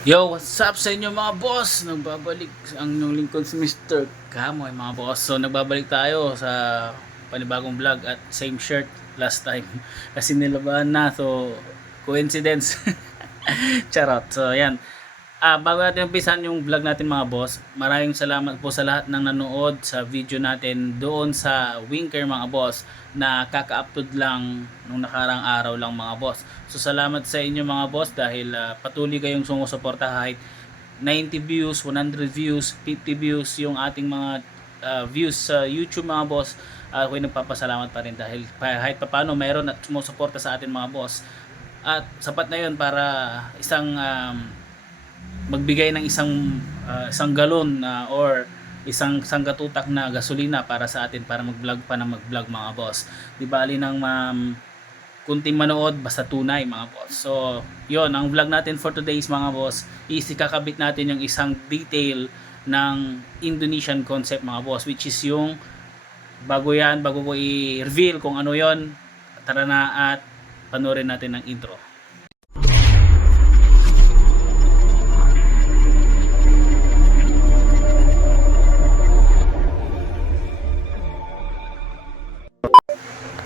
Yo, what's up sa inyo mga boss? Nagbabalik ang inyong lingkod si Mr. Kamoy mga boss. So nagbabalik tayo sa panibagong vlog at same shirt last time. Kasi nilabahan na, so coincidence. Charot. So yan. Bago natin umpisan yung vlog natin mga boss, maraming salamat po sa lahat ng nanood sa video natin doon sa Winker mga boss na kaka-upload lang nung nakarang araw lang mga boss. So salamat sa inyo mga boss dahil patuloy kayong sumusuporta kahit 90 views, 100 views, 50 views yung ating mga views sa YouTube mga boss. Ako'y nagpapasalamat pa rin dahil kahit paano mayroon at sumusuporta sa atin mga boss. At sapat na yun para isang magbigay ng isang galon or isang katutak na gasolina para sa atin para mag-vlog pa na mag-vlog mga boss. Di bali ng kunting manood basta tunay mga boss. So, yon ang vlog natin for today's mga boss. Kakabit natin yung isang detail ng Indonesian concept mga boss, which is yung bago ko i-reveal kung ano yon, tara na at panoorin natin ang intro.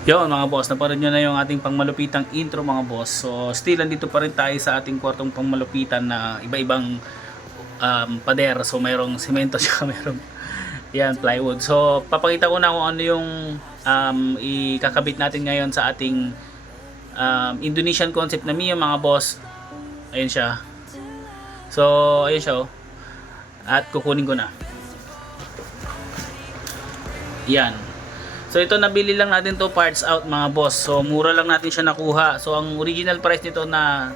Yon mga boss, naparod nyo na yung ating pangmalupitang intro mga boss. So still andito pa rin tayo sa ating kwartong pangmalupitan na iba-ibang pader. So mayroong semento siya, mayroong yan, plywood. So papakita ko na kung ano yung ikakabit natin ngayon sa ating Indonesian concept na Mio mga boss. Ayun siya. So ayun siya oh. At kukunin ko na. Yan. So ito nabili lang natin to parts out mga boss. So mura lang natin siya nakuha. So ang original price nito na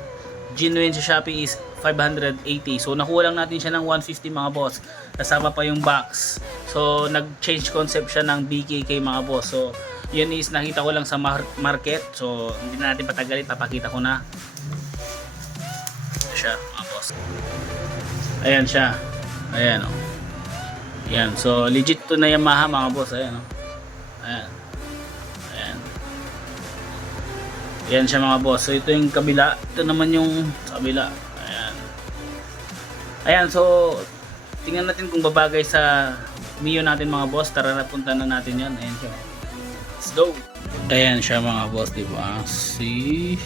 genuine sa Shopee is 580. So nakuha lang natin siya ng 150 mga boss. Kasama pa yung box. So nag-change concept siya ng BKK mga boss. So yun is nakita ko lang sa market. So hindi na natin patagalin, papakita ko na. Ito siya mga boss. Ayan siya. Ayan oh. Ayan. So legit to na Yamaha mga boss. Ayan oh. Ayan. Ayan. Ayan siya mga boss. So ito yung kabila. Ito naman yung kabila. Ayan. Ayan. So tingnan natin kung babagay sa Mio natin mga boss. Tara na, punta na natin yan. Ayan siya. Let's go. Ayan siya mga boss, diba? See?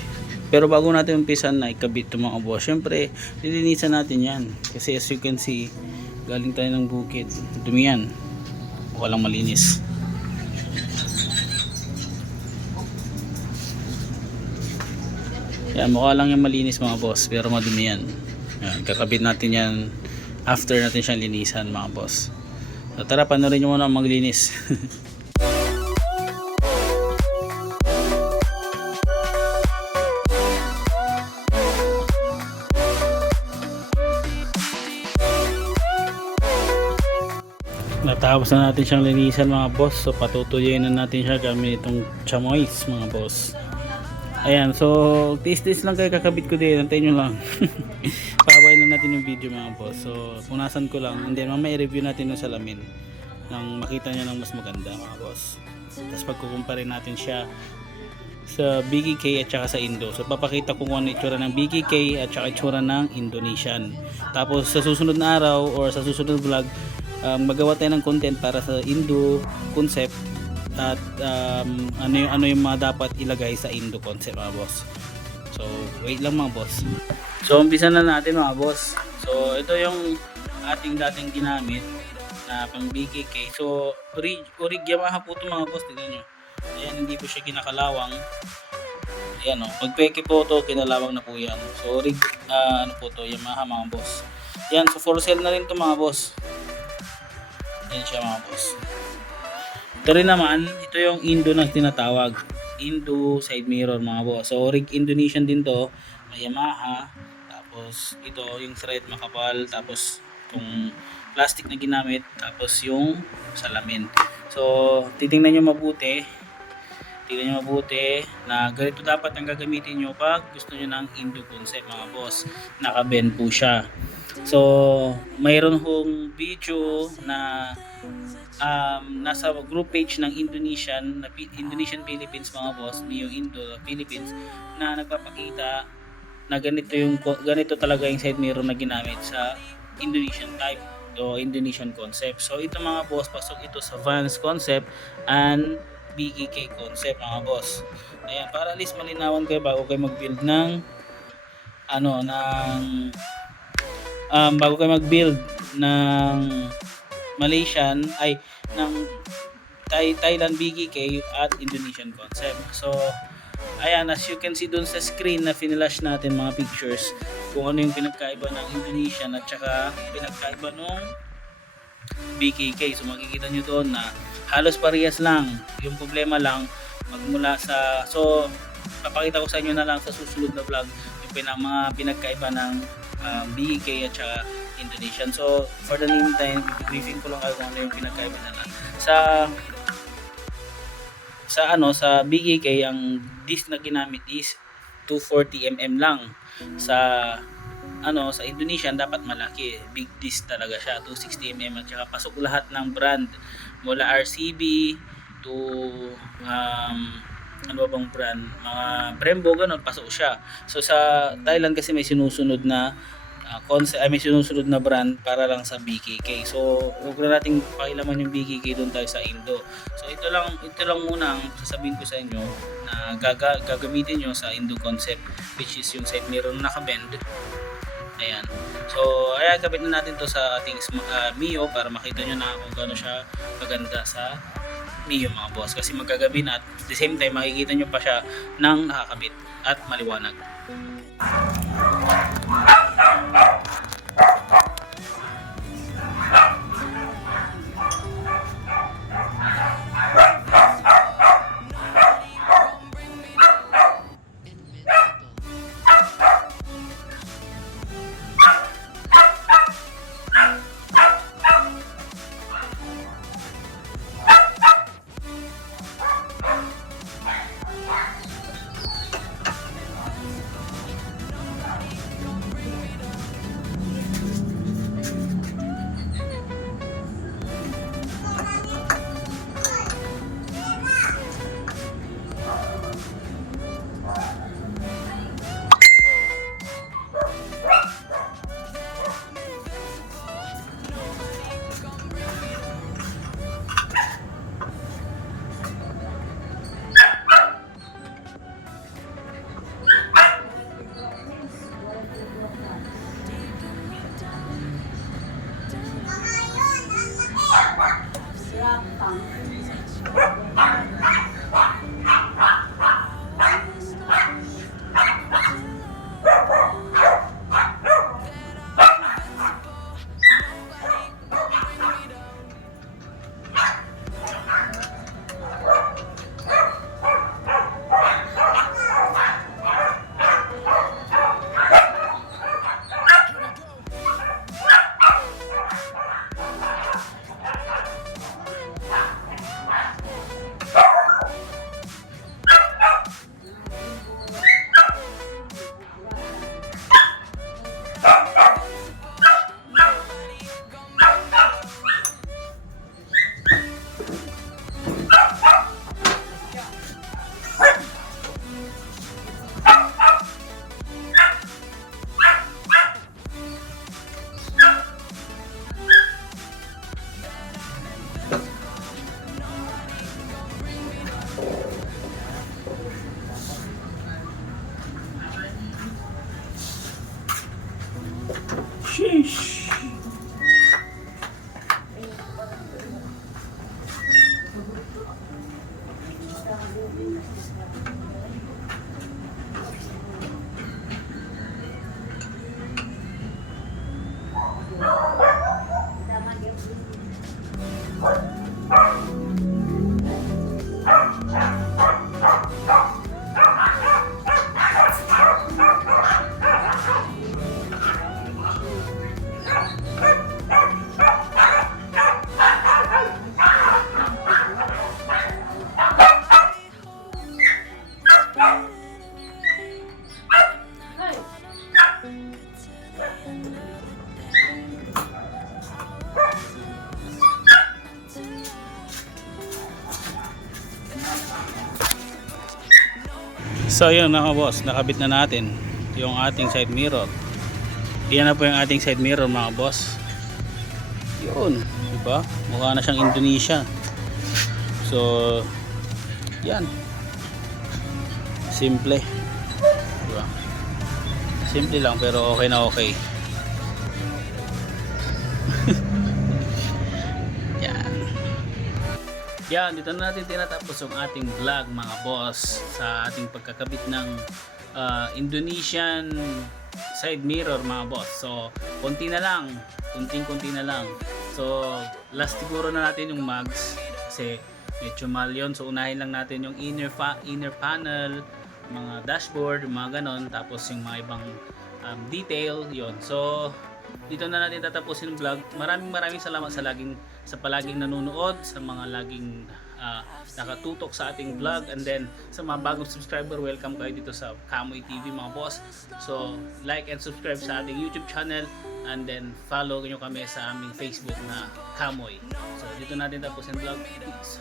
Pero bago natin umpisan na ikabit ito mga boss, syempre lilinisan natin yan. Kasi as you can see, galing tayo ng bukid. Dumi yan. Walang malinis. Yan, mukha lang yung malinis mga boss, pero madumi yan. Yan, kakabit natin yan after natin siyang linisan mga boss. So tara, panoorin nyo muna maglinis. Natapos na natin siyang linisan mga boss. So patutuyin na natin siya gamit itong chamois mga boss. Ayan, so tiis-tiis lang kayo, kakabit ko din, antayin nyo lang. Pabayin lang natin yung video mga boss. So punasan ko lang, and then mamaya i-review natin yung salamin nang makita nyo lang mas maganda mga boss. Tapos pagkukumpare natin siya sa BKK at saka sa Indo. So papakita ko kung ano itsura ng BKK at saka itsura ng Indonesian. Tapos sa susunod na araw or sa susunod vlog, magawa tayo ng content para sa Indo concept at ano yung mga dapat ilagay sa Indo concept mga boss. So wait lang mga boss. So umpisa na natin mga boss. So ito yung ating dating ginamit na pang BKK. So orig Yamaha po ito mga boss, tignan nyo. Ayan, hindi po siya kinakalawang. Ayan o, pag peke po ito, kinalawang na po yan. So orig ano po ito, Yamaha mga boss. Yan, so for sale na rin ito mga boss. Ayan siya mga boss. Ito rin naman, ito yung Indo na tinatawag. Indo side mirror mga boss. So rig Indonesian din to, may Yamaha. Tapos ito yung thread makapal. Tapos itong plastic na ginamit. Tapos yung salamin. So titingnan nyo mabuti. Tingnan nyo mabuti na ganito dapat ang gagamitin nyo pag gusto nyo ng Indo concept mga boss. Naka-bend po siya. So mayroon hong video na nasa group page ng Indonesian Philippines mga boss, Mio Indo Philippines, na nagpapakita na ganito talaga yung side mirror na ginamit sa Indonesian type o Indonesian concept. So ito mga boss, pasok ito sa Vans concept and BKK concept mga boss. Ayan, para at least malinawan kayo bago kayo mag-build ng bago kayo mag-build ng Malaysian ay ng Thailand BKK at Indonesian concept. So ayan, as you can see dun sa screen na finilash natin mga pictures kung ano yung pinagkaiba ng Indonesian at saka pinagkaiba ng BKK. So makikita nyo doon na halos parehas lang. Yung problema lang magmula sa, so papakita ko sa inyo na lang sa susunod na vlog yung mga pinagkaiba ng BKK at saka Indonesian. So for the meantime, briefing ko lang kayo kung ano yung pinagkaiba nila. Sa BKK ang disc na ginamit is 240mm lang. Sa Indonesian dapat malaki, big disc talaga siya, 260mm, at saka pasok lahat ng brand mula RCB to ano bang brand, mga Brembo, ganun, pasok siya. So sa Thailand kasi may sinusunod na may sinusunod na brand para lang sa BKK. So huwag na nating pakilaman yung BKK, doon tayo sa Indo. So ito lang muna ang sasabihin ko sa inyo na gagamitin nyo sa Indo concept, which is yung side mirror na nakabend. Ayan. So ayan, kabit na natin to sa ating Mio para makita nyo na kung gaano siya maganda sa Mio mga boss. Kasi magagabi na at the same time makikita nyo pa siya ng nakakabit at maliwanag. Sheesh. So yun mga boss, nakabit na natin. yung ating side mirror. Yan na po yung ating side mirror mga boss. Yun, diba? Mukha na siyang Indonesia. So, yan. Simple. Diba? Simple lang pero okay na okay. Yan. Yan, dito na natin tinatapos yung ating vlog mga boss sa ating pagkakabit ng Indonesian side mirror mga boss. So, konti na lang. Kunting-kunti na lang. So, last siguro na natin yung mags kasi medyo mahal yun. So, unahin lang natin yung inner panel, mga dashboard, mga ganon. Tapos yung mga ibang detail, yon. So, dito na natin tatapusin yung vlog. Maraming salamat sa palaging nanonood, sa mga laging nakatutok sa ating vlog, and then sa mga bagong subscriber, welcome kayo dito sa Kamoy TV mga boss. So like and subscribe sa ating YouTube channel, and then follow nyo kami sa aming Facebook na Kamoy. So dito natin tapusin vlog. Peace.